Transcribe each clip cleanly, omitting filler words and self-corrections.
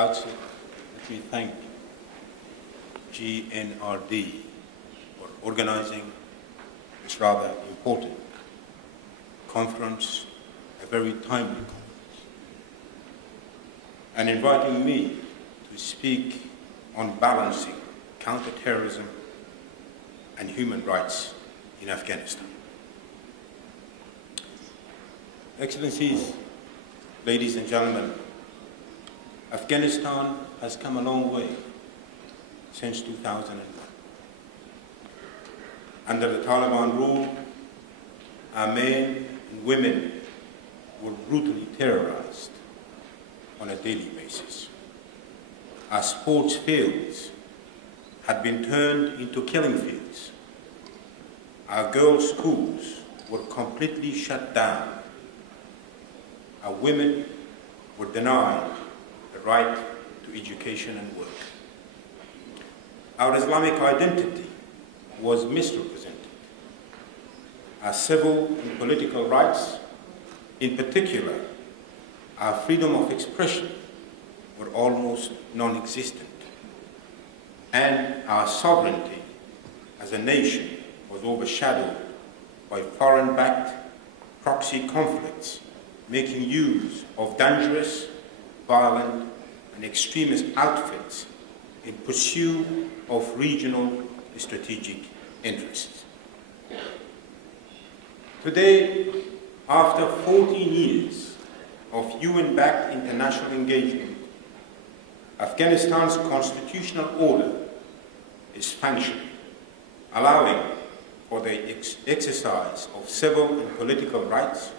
outset, let me thank GNRD for organizing this rather important conference, a very timely conference, and inviting me to speak on balancing counter-terrorism and human rights in Afghanistan. Excellencies, ladies and gentlemen, Afghanistan has come a long way since 2001. Under the Taliban rule, our men and women were brutally terrorized on a daily basis. Our sports fields had been turned into killing fields. Our girls' schools were completely shut down. Our women were denied the right to education and work. Our Islamic identity was misrepresented. Our civil and political rights, in particular, our freedom of expression, were almost non-existent. And our sovereignty as a nation was overshadowed by foreign-backed proxy conflicts, making use of dangerous, violent, and extremist outfits in pursuit of regional strategic interests. Today, after 14 years of UN-backed international engagement, Afghanistan's constitutional order is functioning, allowing for the exercise of civil and political rights,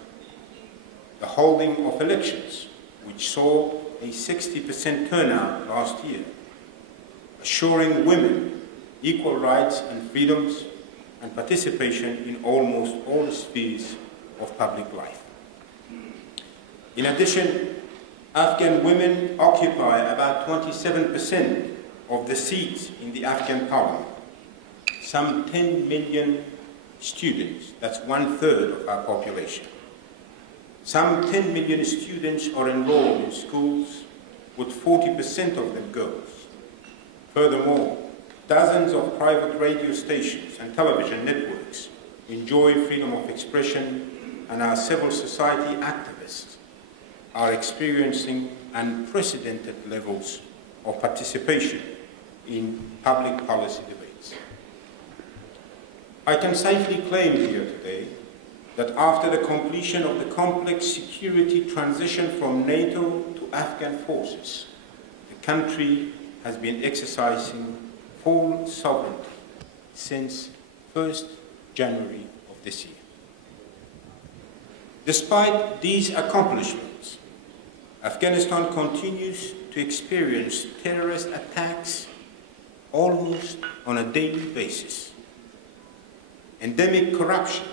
the holding of elections, which saw a 60% turnout last year, assuring women equal rights and freedoms and participation in almost all spheres of public life. In addition, Afghan women occupy about 27% of the seats in the Afghan parliament. Some 10 million students, that's 1/3 of our population. Some 10 million students are enrolled in schools, with 40% of them girls. Furthermore, dozens of private radio stations and television networks enjoy freedom of expression, and our civil society activists are experiencing unprecedented levels of participation in public policy debates. I can safely claim here today that after the completion of the complex security transition from NATO to Afghan forces, the country has been exercising full sovereignty since 1st January of this year. Despite these accomplishments, Afghanistan continues to experience terrorist attacks almost on a daily basis. Endemic corruption,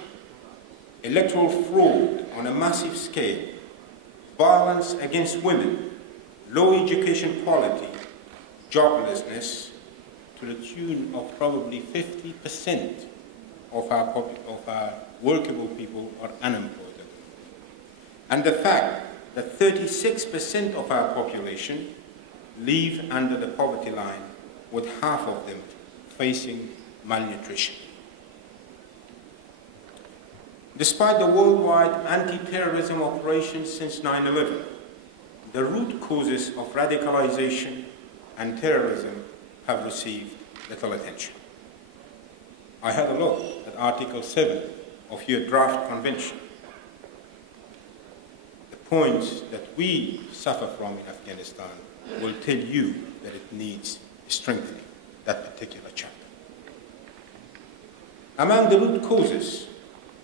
electoral fraud on a massive scale, violence against women, low education quality, joblessness to the tune of probably 50% of our workable people are unemployed. And the fact that 36% of our population live under the poverty line, with half of them facing malnutrition. Despite the worldwide anti-terrorism operations since 9/11, the root causes of radicalization and terrorism have received little attention. I had a look at Article 7 of your draft convention. The points that we suffer from in Afghanistan will tell you that it needs strengthening, that particular chapter. Among the root causes,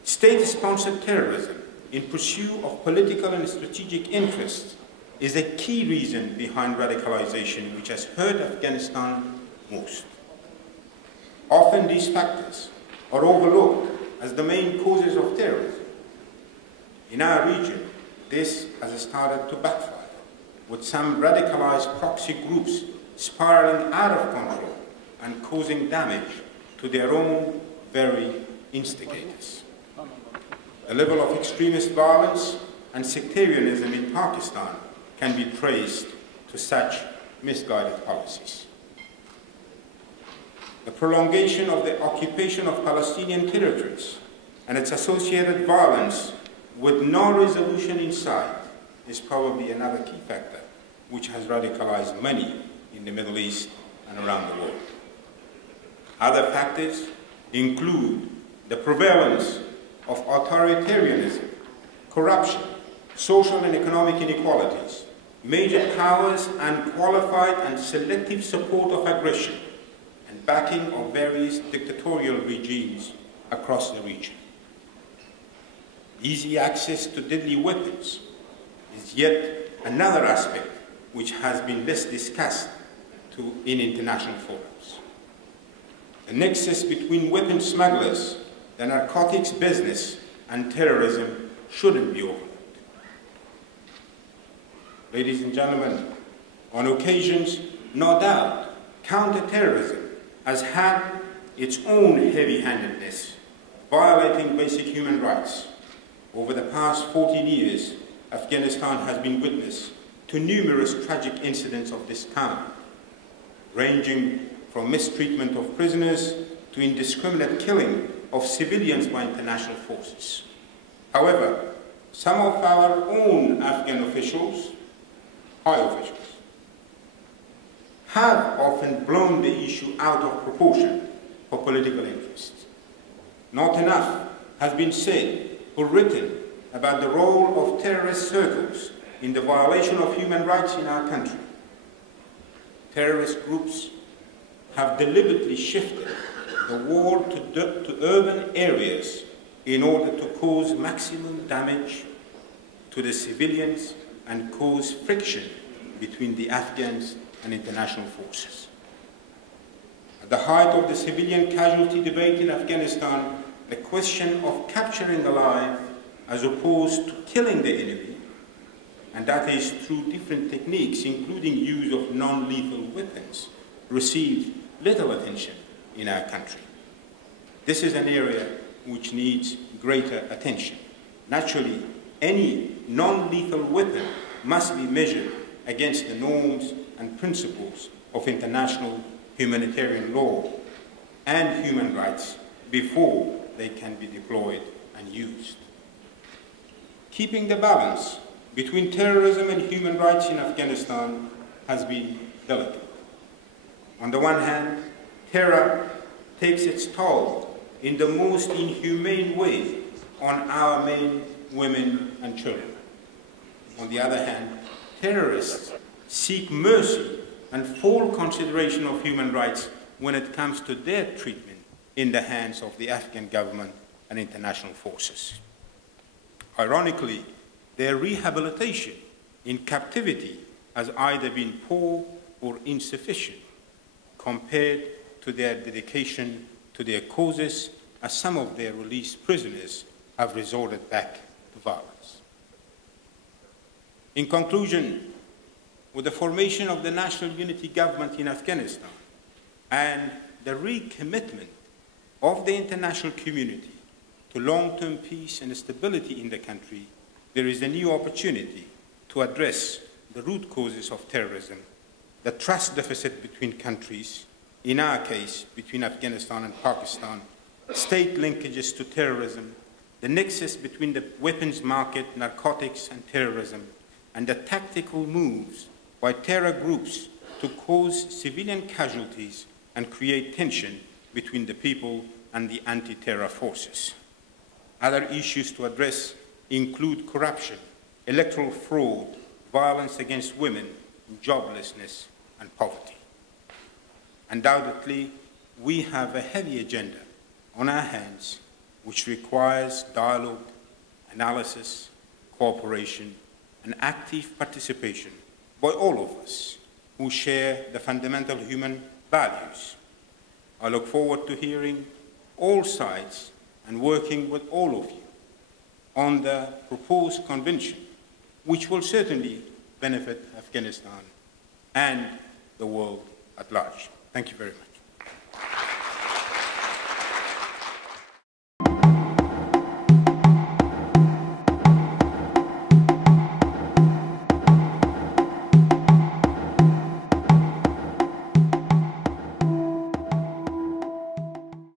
state-sponsored terrorism in pursuit of political and strategic interests is a key reason behind radicalization, which has hurt Afghanistan most. Often these factors are overlooked as the main causes of terrorism. In our region, this has started to backfire, with some radicalized proxy groups spiraling out of control and causing damage to their own very instigators. The level of extremist violence and sectarianism in Pakistan can be traced to such misguided policies. The prolongation of the occupation of Palestinian territories and its associated violence with no resolution in sight is probably another key factor which has radicalized many in the Middle East and around the world. Other factors include the prevalence of authoritarianism, corruption, social and economic inequalities, major powers' unqualified and selective support of aggression, and backing of various dictatorial regimes across the region. Easy access to deadly weapons is yet another aspect which has been less discussed in international forums. The nexus between weapon smugglers, the narcotics business, and terrorism shouldn't be overlooked. Ladies and gentlemen, on occasions, no doubt, counter-terrorism has had its own heavy-handedness, violating basic human rights. Over the past 14 years, Afghanistan has been witness to numerous tragic incidents of this kind, ranging from mistreatment of prisoners to indiscriminate killing of civilians by international forces. However, some of our own Afghan officials, high officials, have often blown the issue out of proportion for political interests. Not enough has been said or written about the role of terrorist circles in the violation of human rights in our country. Terrorist groups have deliberately shifted the war to urban areas in order to cause maximum damage to the civilians and cause friction between the Afghans and international forces. At the height of the civilian casualty debate in Afghanistan, the question of capturing alive as opposed to killing the enemy, and that is through different techniques, including use of non-lethal weapons, received little attention in our country. This is an area which needs greater attention. Naturally, any non-lethal weapon must be measured against the norms and principles of international humanitarian law and human rights before they can be deployed and used. Keeping the balance between terrorism and human rights in Afghanistan has been delicate. On the one hand, terror takes its toll in the most inhumane way on our men, women, and children. On the other hand, terrorists seek mercy and full consideration of human rights when it comes to their treatment in the hands of the Afghan government and international forces. Ironically, their rehabilitation in captivity has either been poor or insufficient compared to their dedication to their causes, as some of their released prisoners have resorted back to violence. In conclusion, with the formation of the National Unity Government in Afghanistan and the recommitment of the international community to long-term peace and stability in the country, there is a new opportunity to address the root causes of terrorism, the trust deficit between countries, in our case, between Afghanistan and Pakistan, state linkages to terrorism, the nexus between the weapons market, narcotics, and terrorism, and the tactical moves by terror groups to cause civilian casualties and create tension between the people and the anti-terror forces. Other issues to address include corruption, electoral fraud, violence against women, joblessness, and poverty. Undoubtedly, we have a heavy agenda on our hands which requires dialogue, analysis, cooperation, and active participation by all of us who share the fundamental human values. I look forward to hearing all sides and working with all of you on the proposed convention, which will certainly benefit Afghanistan and the world at large. Thank you very much.